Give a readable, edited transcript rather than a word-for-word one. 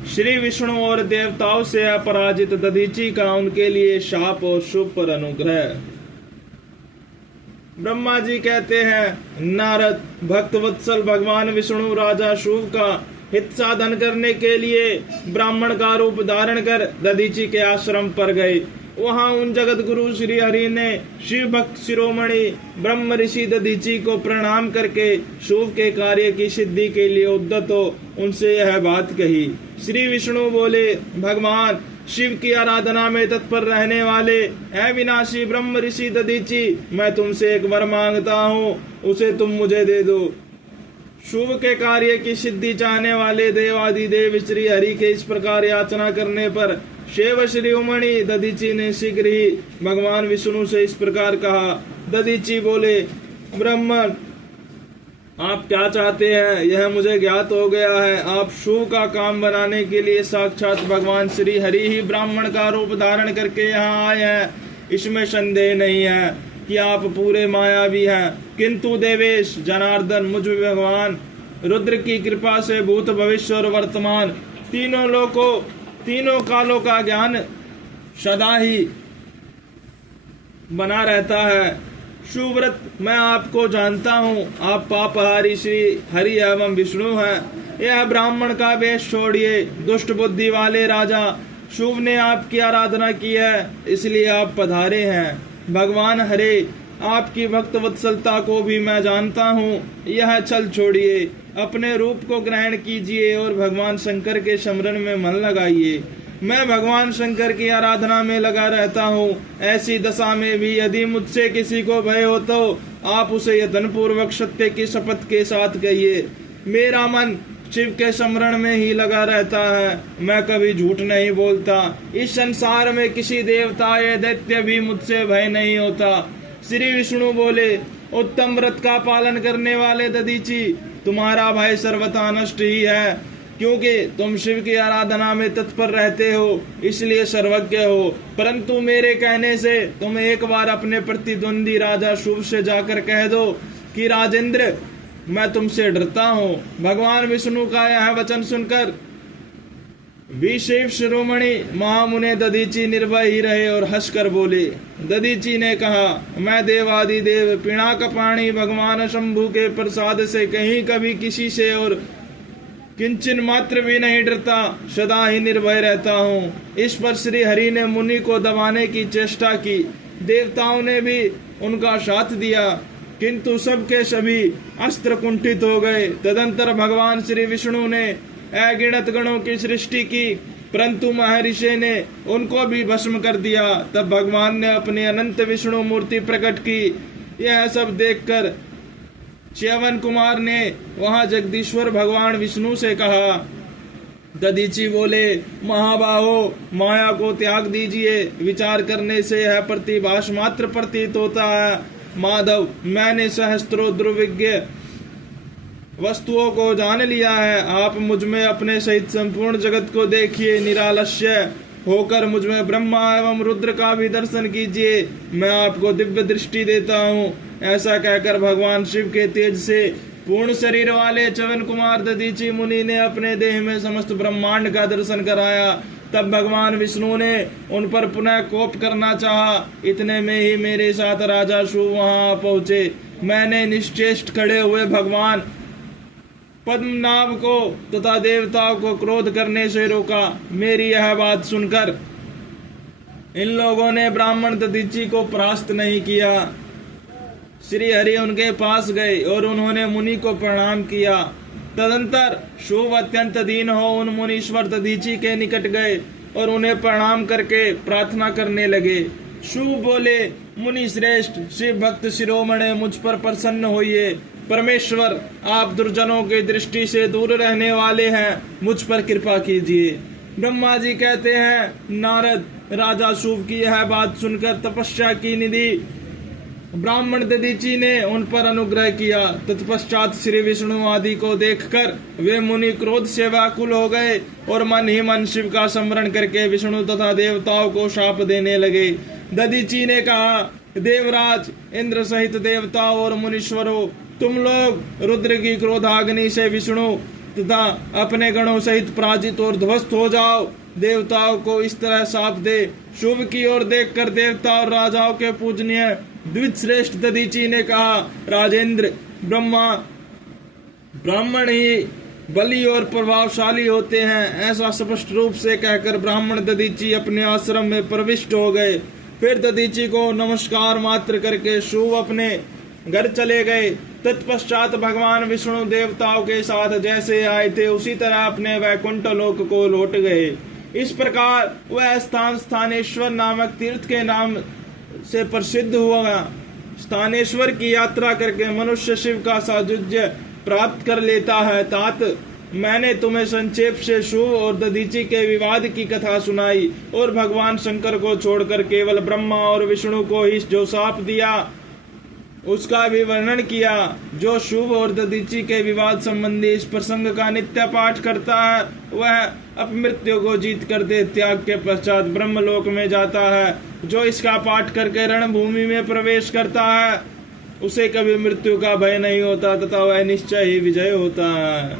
श्री विष्णु और देवताओं से अपराजित दधीचि का उनके लिए शाप और शुभ पर अनुग्रह। ब्रह्मा जी कहते हैं, नारद, भक्त वत्सल भगवान विष्णु राजा शुभ का हित साधन करने के लिए ब्राह्मण का रूप धारण कर दधीचि के आश्रम पर गए। वहां उन जगत गुरु श्री हरि ने शिव भक्त शिरोमणि ब्रह्म ऋषि दधीचि को प्रणाम करके शुभ के कार्य की सिद्धि के लिए उद्यत हो उनसे यह बात कही। श्री विष्णु बोले, भगवान शिव की आराधना में तत्पर रहने वाले अविनाशी ब्रह्म ऋषि दधीचि, मैं तुमसे एक वर मांगता हूँ, उसे तुम मुझे दे दो। शुभ के कार्य की सिद्धि चाहने वाले देवादिदेव श्री हरि के इस प्रकार याचना करने पर शिव शिरोमणि दधीचि ने शीघ्र ही भगवान विष्णु से इस प्रकार कहा। दधीचि बोले, ब्राह्मण, आप क्या चाहते हैं यह मुझे ज्ञात हो गया है। आप शुभ का काम बनाने के लिए साक्षात भगवान श्री हरि ही ब्राह्मण का रूप धारण करके यहाँ आए हैं, इसमें संदेह नहीं है कि आप पूरे मायावी हैं। किंतु देवेश जनार्दन, मुझ भगवान रुद्र की कृपा से भूत भविष्य और वर्तमान तीनों लोकों तीनों कालों का ज्ञान सदा ही बना रहता है। सुव्रत, मैं आपको जानता हूँ, आप पापहारी श्री हरि एवं विष्णु हैं। यह ब्राह्मण का वेश छोड़िए, दुष्ट बुद्धि वाले राजा शुभ ने आपकी आराधना की है, इसलिए आप पधारे हैं। भगवान हरे, आपकी भक्त वत्सलता को भी मैं जानता हूँ, यह छल छोड़िए, अपने रूप को ग्रहण कीजिए और भगवान शंकर के स्मरण में मन लगाइए। मैं भगवान शंकर की आराधना में लगा रहता हूँ। ऐसी दशा में भी यदि मुझसे किसी को भय हो तो आप उसे यत्न पूर्वक सत्य की शपथ के साथ कहिए। मेरा मन शिव के स्मरण में ही लगा रहता है, मैं कभी झूठ नहीं बोलता। इस संसार में किसी देवता या दैत्य भी मुझसे भय नहीं होता। श्री विष्णु बोले, उत्तम व्रत का पालन करने वाले दधीचि, तुम्हारा भय सर्वथा नष्ट ही है, क्योंकि तुम शिव की आराधना में तत्पर रहते हो, इसलिए सर्वज्ञ हो। परंतु मेरे कहने से तुम एक बार अपने प्रतिद्वंदी राजा शुभ से जाकर कह दो कि राजेंद्र, मैं तुमसे डरता हूँ। भगवान विष्णु का यह वचन सुनकर भी शिव शिरोमणि महामुने दधीचि निर्भय ही रहे और हंसकर बोले। दधीचि ने कहा, मैं देवादिदेव पिनाकपाणि भगवान शंभु के प्रसाद से कहीं कभी किसी से और किंचन मात्र भी नहीं डरता, सदा ही निर्भय रहता हूँ। इस पर श्री हरि ने मुनि को दबाने की चेष्टा की। देवताओं ने भी उनका साथ दिया, किंतु सबके सभी अस्त्र कुंठित हो गए। तदंतर भगवान श्री विष्णु ने अगिनत गणों की सृष्टि की, परंतु महर्षि ने उनको भी भस्म कर दिया। तब भगवान ने अपनी अनंत विष्णु मूर्ति प्रकट की। यह सब देखकर च्यवन कुमार ने वहां जगदीश्वर भगवान विष्णु से कहा। दधीचि बोले, महाबाहो, माया को त्याग दीजिए, विचार करने से यह प्रतिभास मात्र प्रतीत होता है। माधव, मैंने सहस्त्रों दुर्विज्ञ वस्तुओं को जान लिया है। आप मुझ में अपने सहित संपूर्ण जगत को देखिए, निरालस्य होकर मुझ में ब्रह्मा एवं रुद्र का भी दर्शन कीजिए, मैं आपको दिव्य दृष्टि देता हूँ। ऐसा कहकर भगवान शिव के तेज से पूर्ण शरीर वाले च्यवन कुमार दधीचि मुनि ने अपने देह में समस्त ब्रह्मांड का दर्शन कराया। तब भगवान विष्णु ने उन पर पुनः कोप करना चाहा। इतने में ही मेरे साथ राजा शुभ वहां पहुंचे। मैंने निश्चेष्ट खड़े हुए भगवान पद्मनाभ को तथा देवताओं को क्रोध करने से रोका। मेरी यह बात सुनकर इन लोगों ने ब्राह्मण दधीचि को परास्त नहीं किया। श्री हरि उनके पास गए और उन्होंने मुनि को प्रणाम किया। तदंतर शुभ अत्यंत दीन हो उन मुनीश्वर दधीचि के निकट गए और उन्हें प्रणाम करके प्रार्थना करने लगे। शुभ बोले, मुनि श्रेष्ठ, शिव भक्त शिरोमणि, मुझ पर प्रसन्न होइए। परमेश्वर, आप दुर्जनों की दृष्टि से दूर रहने वाले हैं, मुझ पर कृपा कीजिए। ब्रह्मा जी कहते हैं, नारद, राजा शुभ की यह बात सुनकर तपस्या की निधि ब्राह्मण दधीचि ने उन पर अनुग्रह किया। तत्पश्चात श्री विष्णु आदि को देखकर वे मुनि क्रोध से व्याकुल हो गए और मन ही मन शिव का स्मरण करके विष्णु तथा देवताओं को शाप देने लगे। दधीचि ने कहा, देवराज, इंद्र सहित देवताओं और मुनीश्वरों, तुम लोग रुद्र की क्रोधाग्नि से विष्णु तथा अपने गणों सहित पराजित और ध्वस्त हो जाओ। देवताओं को इस तरह शाप दे। शुभ की ओर देखकर देवता और राजाओं के पूजनीय द्विज श्रेष्ठ दधीची ने कहा, राजेंद्र, ब्राह्मण ही बली और प्रभावशाली होते हैं, ऐसा स्पष्ट रूप से कहकर ब्राह्मण दधीची अपने आश्रम में प्रविष्ट हो गए। फिर दधीची को नमस्कार मात्र करके शुभ अपने घर चले गए। तत्पश्चात भगवान विष्णु देवताओं के साथ जैसे आए थे उसी तरह अपने वैकुंठ लोक को लौट गए। इस प्रकार वह स्थान स्थानेश्वर नामक तीर्थ के नाम से प्रसिद्ध हुआ। स्थानेश्वर की यात्रा करके मनुष्य शिव का सायुज्य प्राप्त कर लेता है। तात, मैंने तुम्हें संक्षेप से शुभ और दधीची के विवाद की कथा सुनाई और भगवान शंकर को छोड़कर केवल ब्रह्मा और विष्णु को ही जो शाप दिया उसका भी वर्णन किया। जो शुभ और दधीची के विवाद संबंधी इस प्रसंग का नित्य पाठ करता है वह अपमृत्यु को जीत कर दे त्याग के पश्चात ब्रह्मलोक में जाता है। जो इसका पाठ करके रणभूमि में प्रवेश करता है उसे कभी मृत्यु का भय नहीं होता तथा वह निश्चय ही विजय होता है।